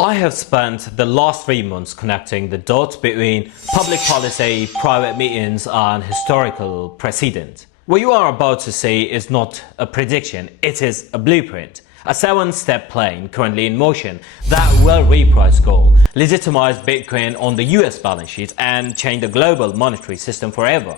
I have spent the last 3 months connecting the dots between public policy, private meetings, and historical precedent. What you are about to see is not a prediction, it is a blueprint. A 7-step plan currently in motion that will reprice gold, legitimize Bitcoin on the US balance sheet, and change the global monetary system forever.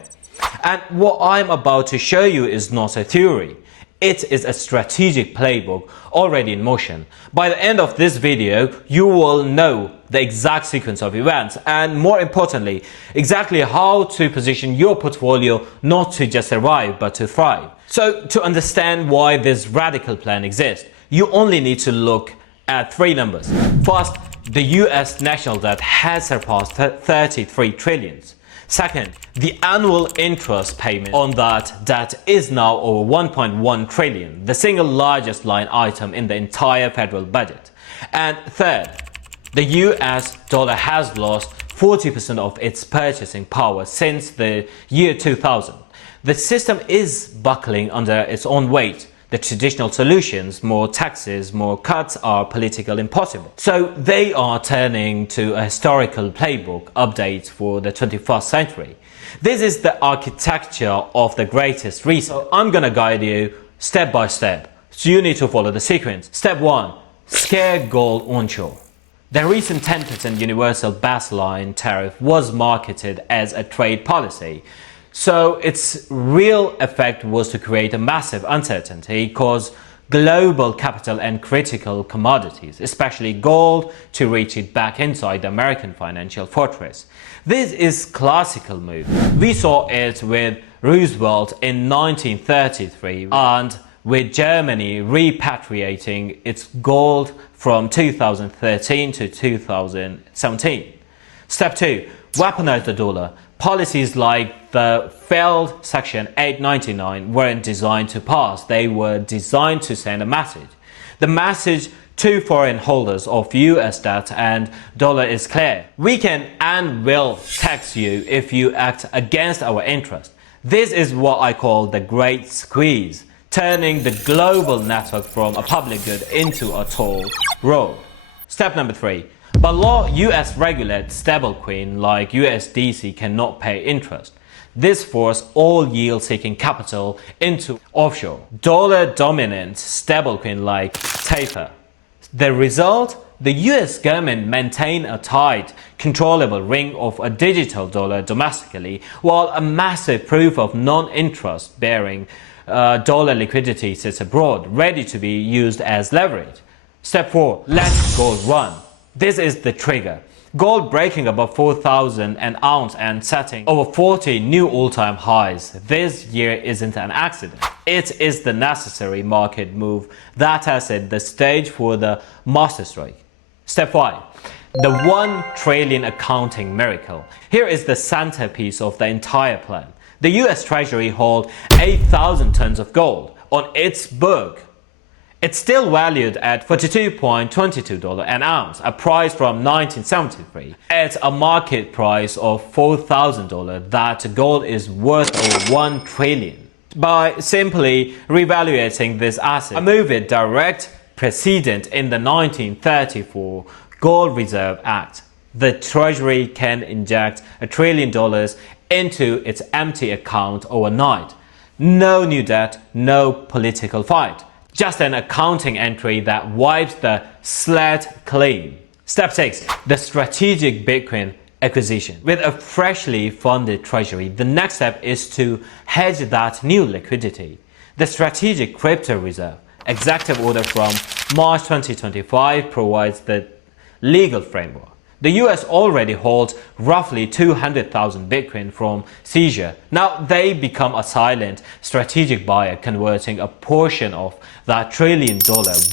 And what I'm about to show you is not a theory. It is a strategic playbook already in motion. By the end of this video, you will know the exact sequence of events and, more importantly, exactly how to position your portfolio not to just survive but to thrive. So, to understand why this radical plan exists, you only need to look at 3 numbers. First, the US national debt has surpassed 33 trillions. Second, the annual interest payment on that debt is now over 1.1 trillion, the single largest line item in the entire federal budget. And third, the US dollar has lost 40% of its purchasing power since the year 2000. The system is buckling under its own weight. The traditional solutions, more taxes, more cuts, are politically impossible. So they are turning to a historical playbook update for the 21st century. This is the architecture of the greatest reset. So I'm gonna guide you step by step. So you need to follow the sequence. Step 1. Scare gold onshore. The recent 10% universal baseline tariff was marketed as a trade policy. So its real effect was to create a massive uncertainty, cause global capital and critical commodities, especially gold, to retreat back inside the American financial fortress. This is classical move. We saw it with Roosevelt in 1933 and with Germany repatriating its gold from 2013 to 2017. Step 2. Weaponize the dollar. Policies like the failed Section 899 weren't designed to pass, they were designed to send a message. The message to foreign holders of US debt and dollar is clear. We can and will tax you if you act against our interest. This is what I call the Great Squeeze, turning the global network from a public good into a toll road. Step number 3. By law, US regulated stablecoin like USDC cannot pay interest. This forced all yield-seeking capital into offshore, dollar-dominant stablecoin like Tether. The result? The US government maintained a tight, controllable ring of a digital dollar domestically, while a massive proof of non-interest bearing dollar liquidity sits abroad, ready to be used as leverage. Step 4. Let gold run. This is the trigger. Gold breaking above 4,000 an ounce and setting over 40 new all-time highs this year isn't an accident. It is the necessary market move that has set the stage for the masterstroke. Step 5. The 1 trillion accounting miracle. Here is the centerpiece of the entire plan. The US Treasury holds 8,000 tons of gold on its book. It's still valued at $42.22 an ounce, a price from 1973. At a market price of $4,000, that gold is worth over 1 trillion. By simply revaluating this asset, a move with direct precedent in the 1934 Gold Reserve Act, the Treasury can inject $1 trillion into its empty account overnight. No new debt, no political fight. Just an accounting entry that wipes the slate clean. Step 6. The strategic Bitcoin acquisition. With a freshly funded treasury, the next step is to hedge that new liquidity. The strategic crypto reserve executive order from March 2025 provides the legal framework. The US already holds roughly 200,000 Bitcoin from seizure. Now they become a silent strategic buyer, converting a portion of that $1 trillion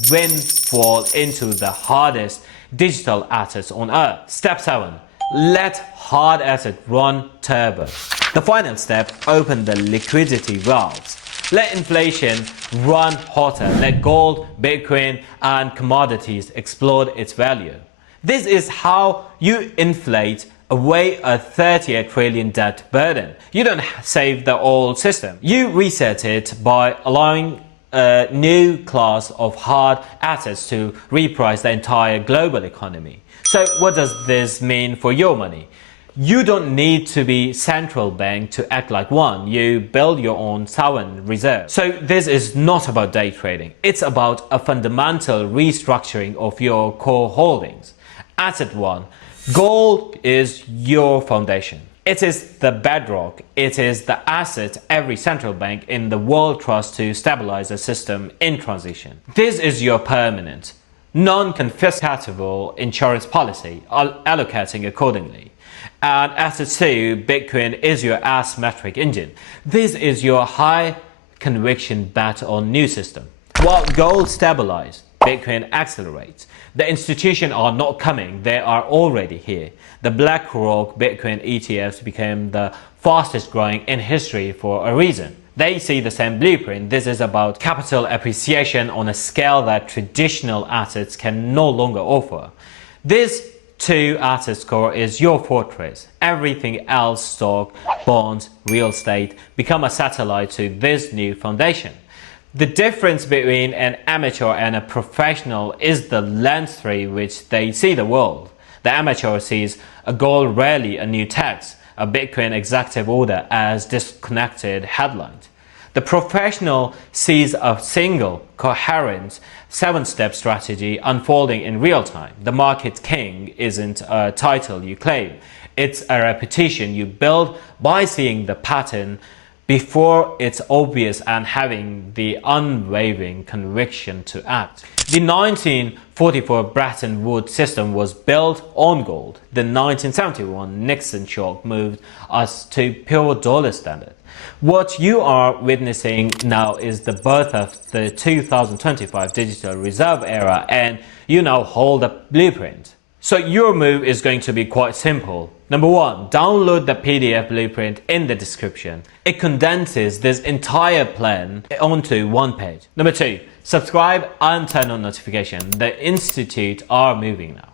windfall into the hardest digital assets on earth. Step 7. Let hard asset run turbo. The final step, open the liquidity valves. Let inflation run hotter. Let gold, Bitcoin, and commodities explode its value. This is how you inflate away a 38 trillion debt burden. You don't save the old system. You reset it by allowing a new class of hard assets to reprice the entire global economy. So what does this mean for your money? You don't need to be central bank to act like one. You build your own sovereign reserve. So this is not about day trading. It's about a fundamental restructuring of your core holdings. Asset 1. Gold is your foundation. It is the bedrock. It is the asset every central bank in the world trusts to stabilize a system in transition. This is your permanent, non-confiscatable insurance policy, allocating accordingly. And asset 2, Bitcoin, is your asymmetric engine. This is your high conviction bet on new system. While gold stabilizes, Bitcoin accelerates. The institutions are not coming, they are already here. The BlackRock Bitcoin ETFs became the fastest growing in history for a reason. They see the same blueprint. This is about capital appreciation on a scale that traditional assets can no longer offer. This 2 asset score is your fortress. Everything else, stock, bonds, real estate, become a satellite to this new foundation. The difference between an amateur and a professional is the lens through which they see the world. The amateur sees a gold rally, a new tax, a Bitcoin executive order as disconnected headlines. The professional sees a single, coherent, 7-step strategy unfolding in real time. The market king isn't a title you claim. It's a reputation you build by seeing the pattern before it's obvious and having the unwavering conviction to act. The 1944 Bretton Woods system was built on gold. The 1971 Nixon shock moved us to pure dollar standard. What you are witnessing now is the birth of the 2025 digital reserve era, and you now hold a blueprint. So your move is going to be quite simple. Number 1, download the PDF blueprint in the description. It condenses this entire plan onto one page. Number 2, subscribe and turn on notification. The Institute are moving now.